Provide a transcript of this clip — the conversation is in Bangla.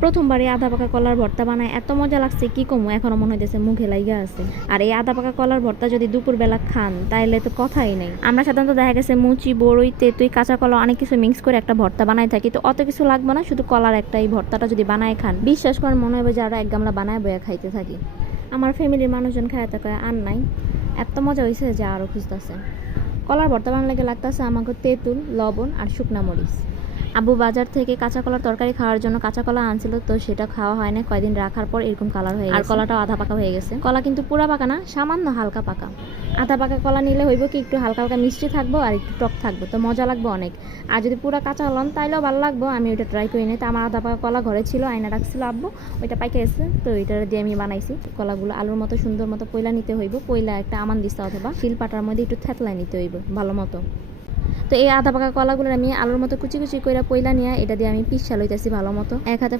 প্রথমবারই আধা পাকা কলার ভর্তা বানায় এত মজা লাগছে কি কমু, এখনো মনে হইতেছে মুখে লাইগা আছে। আর এই আধা পাকা কলার ভর্তা যদি দুপুরবেলা খান তাইলে তো কথাই নেই। আমরা সাধারণত দেখা গেছে মুচি, বড়ই, তেঁতুই, কাঁচা কলা অনেক কিছু মিক্স করে একটা ভর্তা বানাই থাকি, তো অত কিছু লাগবে না, শুধু কলার একটা এই ভর্তাটা যদি বানায় খান বিশ্বাস করেন মনে হবে যে আরো এক গামলা বানায় বয়া খাইতে থাকি। আমার ফ্যামিলির মানুষজন খায় তা কয় আর নাই, এত মজা হয়েছে যে আরও খুঁজতেছে। কলার ভর্তা বানালে লাগতেছে আমাকে তেঁতুল, লবণ আর শুকনা মরিচ। আব্বু বাজার থেকে কাঁচা কলার তরকারি খাওয়ার জন্য কাঁচা কলা আনছিল, তো সেটা খাওয়া হয় না, কয়দিন রাখার পর এরকম কালার হয়ে গেছে। আর কলাটাও আধা পাকা হয়ে গেছে। কলা কিন্তু পুরা পাকা না, সামান্য হালকা পাকা। আধা পাকা কলা নিলে হইব কি একটু হালকা হালকা মিষ্টি থাকবো আর একটু টক থাকবো, তো মজা লাগবে অনেক। আর যদি পুরা কাঁচা হলন তাইলেও ভালো লাগবো। আমি ওইটা ট্রাই করি নাই, তো আমার আধা পাকা কলা ঘরে ছিল, আয়না রাখছিল আব্বু, ওইটা পাইকে গেছে, তো ওইটা দিয়ে আমি বানাইছি। কলাগুলো আলুর মতো সুন্দর মতো পয়লা নিতে হইব, পয়লা একটা আমান দিতে অথবা শিল পাটার মধ্যে একটু থেতলাই নিতে হইব ভালো মতো। তো এই আধা পাকা কলাগুলো আমি আলুর মতো কুচি কুচি করে পয়লা নিয়ে এটা দিয়ে আমি পিচ্ছা লইতেছি ভালো মতো। এক হাতে